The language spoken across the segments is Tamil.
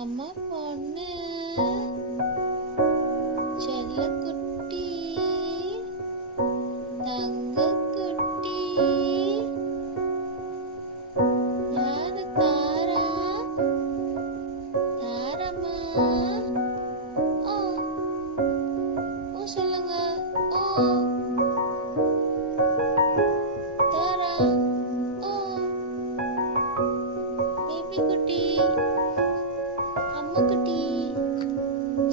அம்மா பொண்ணு செல்லக்குட்டி தங்கக்குட்டி யாரு தாரா தாரம்மா ஓ ஓ சொல்லுங்க ஓ தாரா ஓ பேபி குட்டி அம்மா குட்டி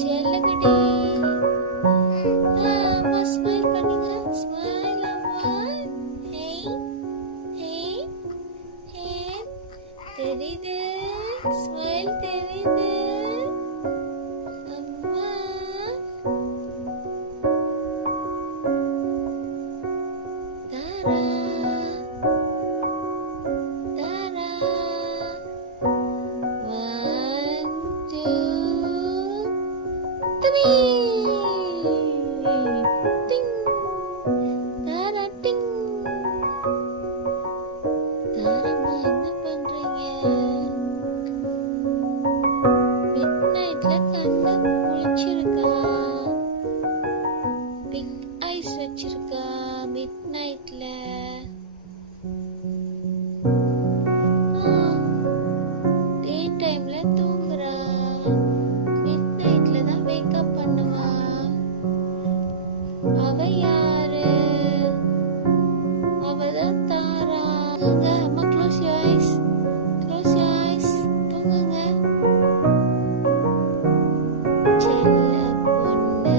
செல்லக்குட்டி அம்மா ஸ்மைல் பண்ணுங்க ஸ்மைல் அம்மா ஹே ஹே ஹே தெரியுது ஸ்மைல் தெரியுது அம்மா தாரா தாரா 1 2 3 டிங் தாரா டிங் தாரம்மா என்ன பண்றீங்க மிட் நைட்ல கண்ணு முழிச்சிருக்கா பிக் ஐஸ் வச்சிருக்கா மிட் நைட்ல டே டைம்ல தூங்குறா மிட் நைட்ல தான் வேக் அப் பண்ணுவா அவ யாரு அவதான் தாரா தூங்குங்க அம்மா க்ளோஸ் யுவர் ஐஸ் தூங்குங்க செல்ல பொண்ணு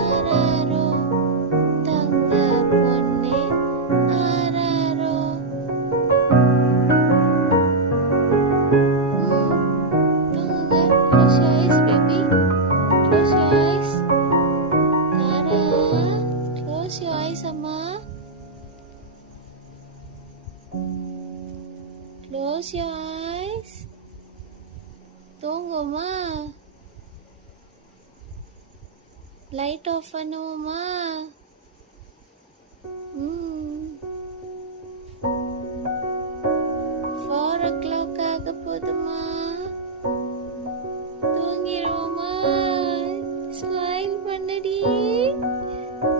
ஆராரோ தங்க பொண்ணே ஆராரோ தூங்குங்க close your eyes baby close your eyes Tara close your eyes அம்மா க்ளோஸ் யுவர் ஐஸ் தூங்குமா லைட் ஆஃப் பண்ணுவோமா 4 o'clock ஆக போதுமா தூங்கிடுவோமா ஸ்மைல் பண்ணுடி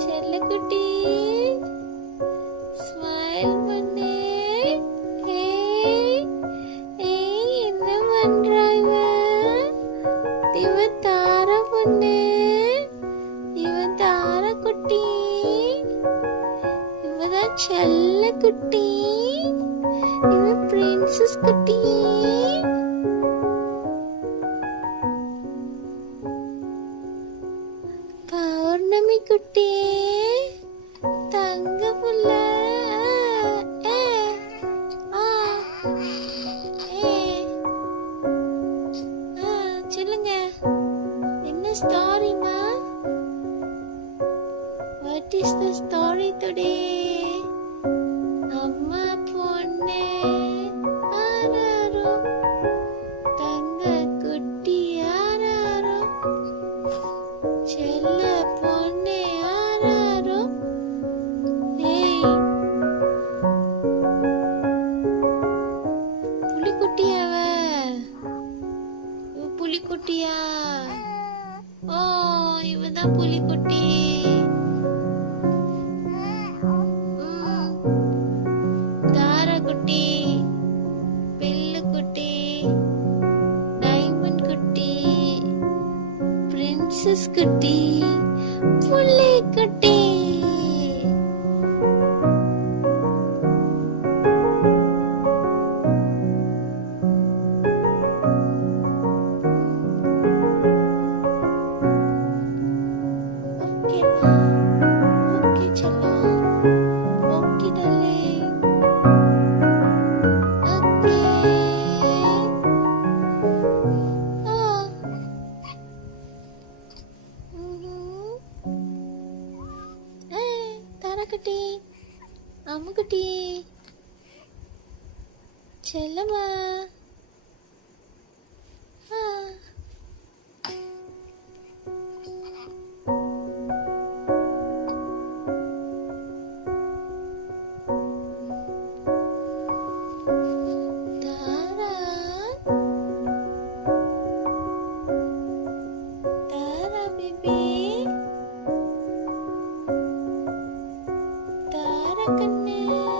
செல்லக்குட்டி ஸ்மைல் பண்ணு ஏய் ஏய் என்ன பண்றா இவ தாரா பொண்ணு இவ தாரா குட்டி இவதான் செல்ல குட்டி இவ பிரின்சஸ் குட்டி பௌர்ணமி குட்டி தங்க புள்ள ஏ ஆ ஏ சொல்லுங்க என்ன ஸ்டாரிமா வாட் இஸ் த ஸ்டாரி டுடே அம்மா பொண்ணு ஆராரோ தங்க குட்டி ஆராரோ செல்ல பொண்ணு ஆராரோ ஏய் புலிக்குட்டியாவ புலிக்குட்டியா ஓ இவதான் புலிக்குட்டி தாரா குட்டி பில்லு குட்டி டைமண்ட் குட்டி பிரின்சஸ் குட்டி புள்ளி குட்டி ஓகேம்மா ஓகே செல்லம் ஓகே டார்லிங் ஓகே ஆ கண்ணு